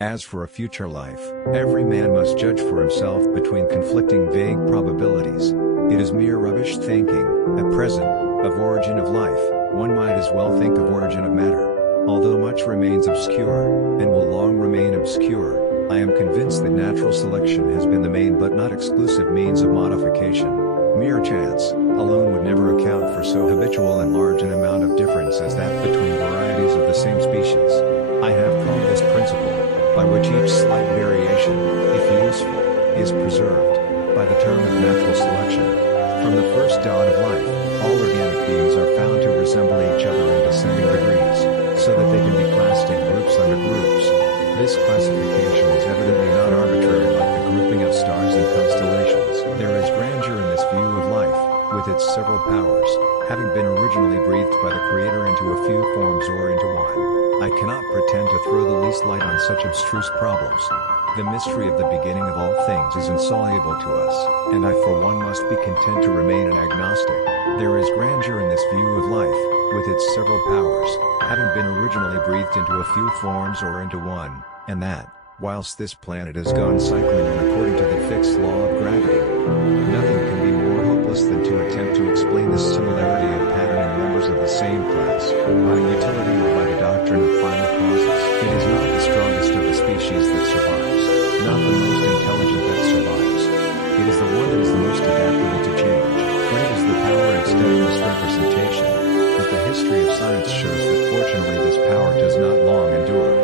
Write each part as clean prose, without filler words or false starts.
As for a future life, every man must judge for himself between conflicting vague probabilities. It is mere rubbish thinking, at present, of origin of life. One might as well think of origin of matter. Although much remains obscure, and will long remain obscure, I am convinced that natural selection has been the main but not exclusive means of modification. Mere chance alone would never account for so habitual and large an amount of difference as that between varieties of the same species. I have called this principle, by which each slight variation, if useful, is preserved, by the term of natural selection. From the first dawn of life, all organic beings are found to resemble each other in descending degrees, so that they can be classed in groups under groups. This classification is evidently not arbitrary like the grouping of stars and constellations. There is grandeur in this view of life, with its several powers, having been originally breathed by the Creator into a few forms or into one. I cannot pretend to throw the least light on such abstruse problems. The mystery of the beginning of all things is insoluble to us, and I for one must be content to remain an agnostic. There is grandeur in this view of life, with its several powers, having been originally breathed into a few forms or into one, and that, whilst this planet has gone cycling on according to the fixed law of gravity, nothing can be more hopeless than to attempt to explain this similarity of pattern in members of the same class, by utility or by the doctrine of final causes. It is not the strongest of the species that survives, not the most intelligent that survives. It is the one that is the most adaptable to change. Great is the power instead of misrepresentation, but the history of science shows that fortunately this power does not long endure.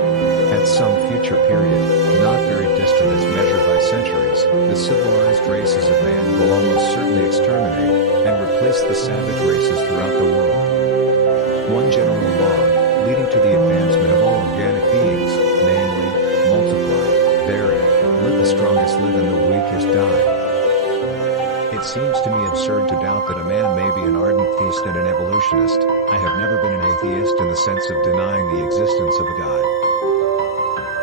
At some future period, not very distant as measured by centuries, the civilized races of man will almost certainly exterminate, and replace the savage races throughout the world. One general law, leading to the advancement of all organic beings, namely, multiply, vary, let the strongest live and the weakest die. It seems to me absurd to doubt that a man may be an ardent theist and an evolutionist. I have never been an atheist in the sense of denying the existence of a God.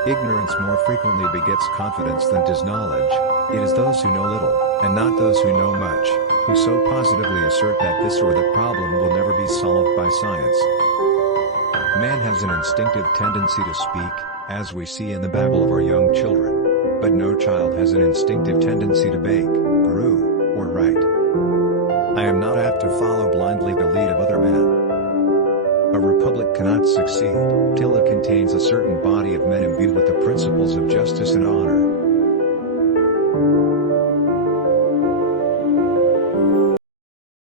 Ignorance more frequently begets confidence than does knowledge. It is those who know little, and not those who know much, who so positively assert that this or that problem will never be solved by science. Man has an instinctive tendency to speak, as we see in the babble of our young children. But no child has an instinctive tendency to bake, brew, or write. I am not apt to follow blindly the lead of other men. A republic cannot succeed till it contains a certain body of men imbued with the principles of justice and honor.